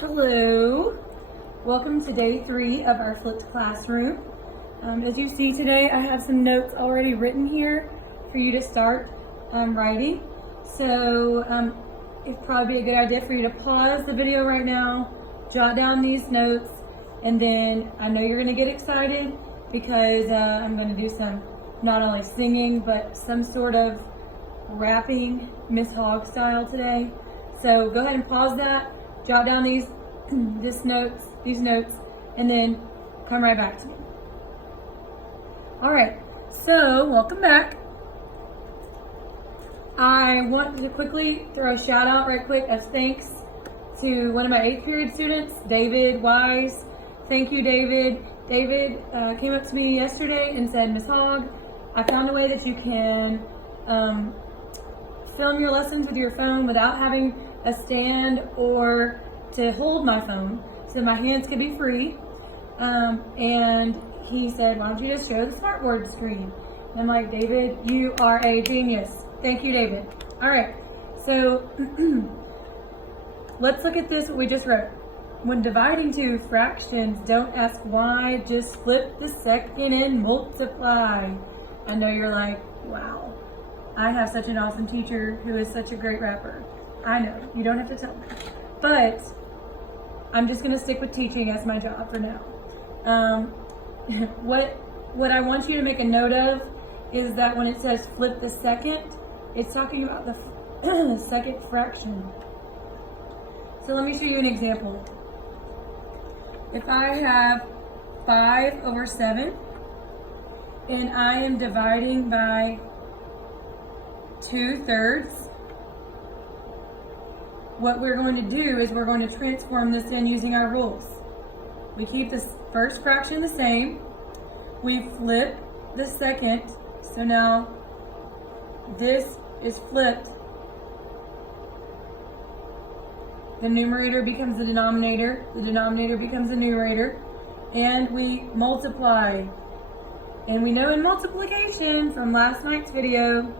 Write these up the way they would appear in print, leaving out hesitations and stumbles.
Hello, welcome to day 3 of our flipped classroom. As you see today, I have some notes already written here for you to start writing. So it'd probably be a good idea for you to pause the video right now, jot down these notes, and then I know you're going to get excited because I'm going to do some not only singing but some sort of rapping Miss Hogg style today. So go ahead and pause that. Jot down these notes, and then come right back to me. All right, so welcome back. I want to quickly throw a shout out right quick of thanks to one of my 8th period students, David Wise. Thank you, David. David came up to me yesterday and said, Miss Hogg, I found a way that you can film your lessons with your phone without having a stand or to hold my phone, so my hands could be free. And he said, why don't you just show the smartboard screen? And I'm like, David, you are a genius. Thank you, David. All right, so let's look at this, what we just wrote. When dividing two fractions, don't ask why, just flip the second and multiply. I know you're like, wow, I have such an awesome teacher who is such a great rapper. I know, you don't have to tell me. But I'm just gonna stick with teaching as my job for now. What I want you to make a note of is that when it says flip the second, it's talking about the second fraction. So let me show you an example. If I have 5/7 and I am dividing by 2/3, what we're going to do is we're going to transform this in using our rules. We keep this first fraction the same. We flip the second. So now this is flipped. The numerator becomes the denominator becomes the numerator, and we multiply. And we know in multiplication from last night's video,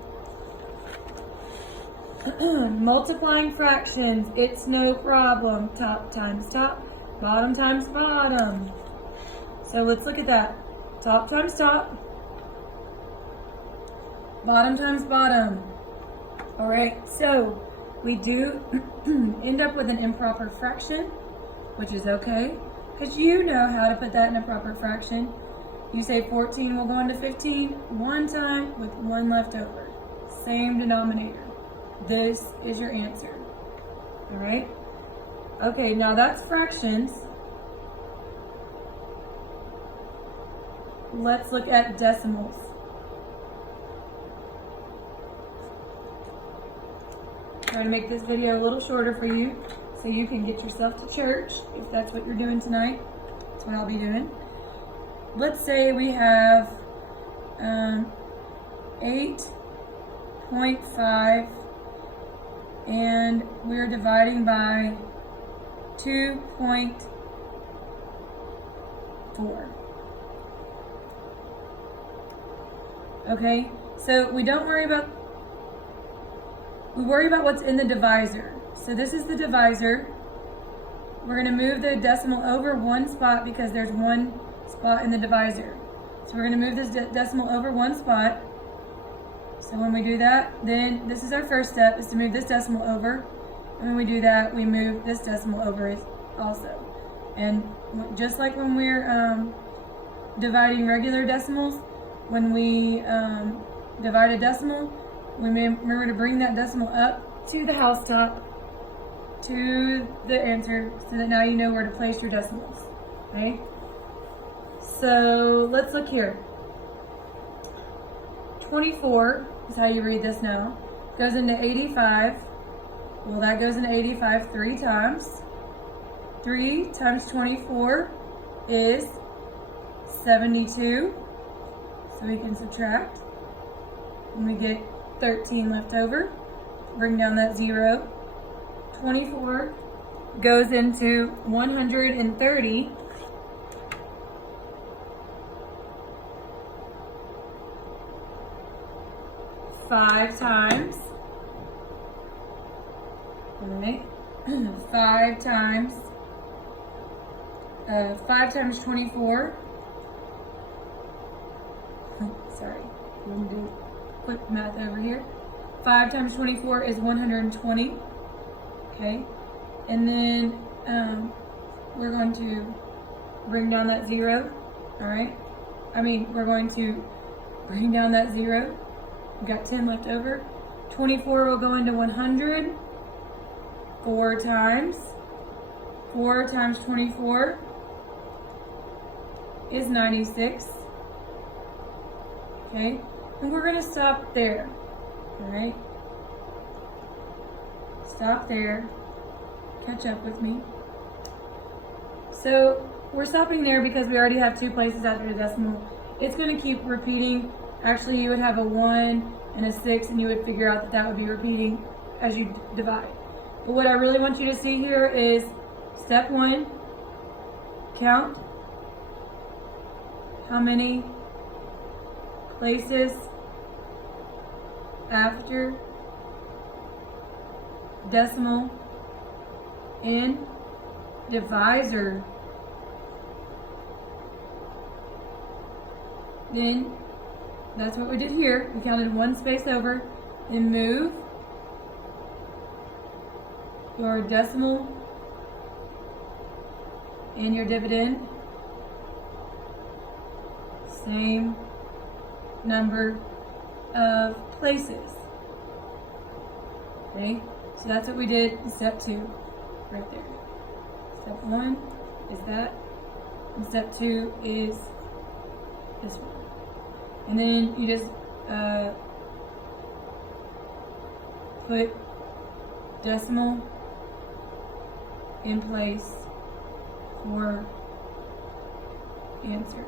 multiplying fractions, it's no problem. Top times top, bottom times bottom. So let's look at that. Top times top, bottom times bottom. All right, so we do end up with an improper fraction, which is okay, because you know how to put that in a proper fraction. You say 14 will go into 15 one time with 1 left over. Same denominator. This is your answer. All right? Okay, now that's fractions. Let's look at decimals. Try to make this video a little shorter for you so you can get yourself to church if that's what you're doing tonight. That's what I'll be doing. Let's say we have 8.5 and we're dividing by 2.4. Okay, so we worry about what's in the divisor. So this is the divisor. We're going to move the decimal over 1 spot because there's 1 spot in the divisor. So we're going to move this decimal over 1 spot. So when we do that, then this is our first step, is to move this decimal over. And when we do that, we move this decimal over also. And just like when we're dividing regular decimals, when we divide a decimal, we remember to bring that decimal up to the housetop, to the answer, so that now you know where to place your decimals. Okay? So let's look here. 24 is how you read this now. Goes into 85. Well, that goes into 85 3 times. 3 times 24 is 72. So we can subtract. And we get 13 left over. Bring down that 0. 24 goes into 130. 5 times. All right. 5 times 5 times 24. Sorry, I'm going to do quick math over here. 5 times 24 is 120. Okay, and then we're going to bring down that 0. All right, we're going to bring down that 0. We've got 10 left over. 24 will go into 100 4 times. 4 times 24 is 96. Okay, and we're going to stop there. All right, stop there. Catch up with me. So we're stopping there because we already have 2 places after the decimal. It's going to keep repeating. Actually, you would have a 1 and a 6, and you would figure out that that would be repeating as you divide. But what I really want you to see here is step 1, count how many places after decimal and divisor. Then that's what we did here. We counted 1 space over. Then move your decimal and your dividend same number of places. Okay, so that's what we did in step 2, right there. Step 1 is that, and step 2 is this one. And then you just put decimal in place for answer.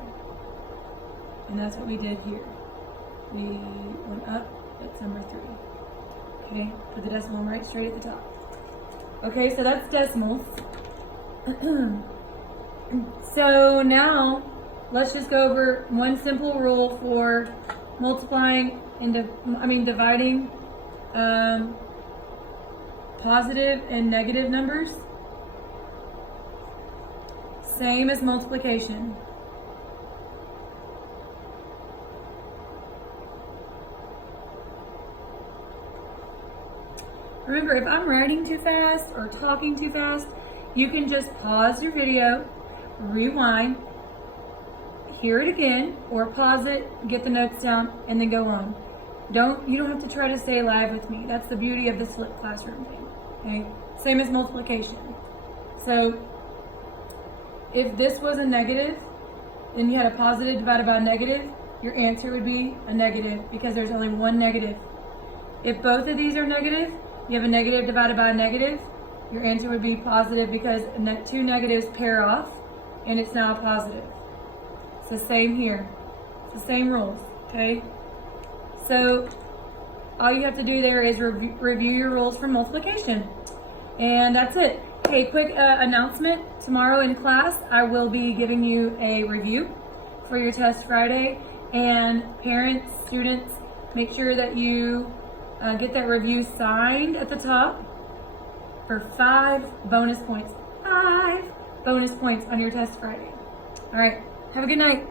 And that's what we did here. We went up, that's number 3. Okay, put the decimal right straight at the top. Okay, so that's decimals. So now let's just go over one simple rule for multiplying and dividing positive and negative numbers. Same as multiplication. Remember, if I'm writing too fast or talking too fast, you can just pause your video, rewind, hear it again, or pause it, get the notes down, and then go on. You don't have to try to stay live with me. That's the beauty of this flipped classroom thing. Okay? Same as multiplication. So if this was a negative, then you had a positive divided by a negative, your answer would be a negative because there's only one negative. If both of these are negative, you have a negative divided by a negative, your answer would be positive because 2 negatives pair off and it's now a positive. It's the same here. It's the same rules, okay? So all you have to do there is review your rules for multiplication. And that's it. Okay, quick announcement. Tomorrow in class, I will be giving you a review for your test Friday. And parents, students, make sure that you get that review signed at the top for 5 bonus points. 5 bonus points on your test Friday. All right, have a good night.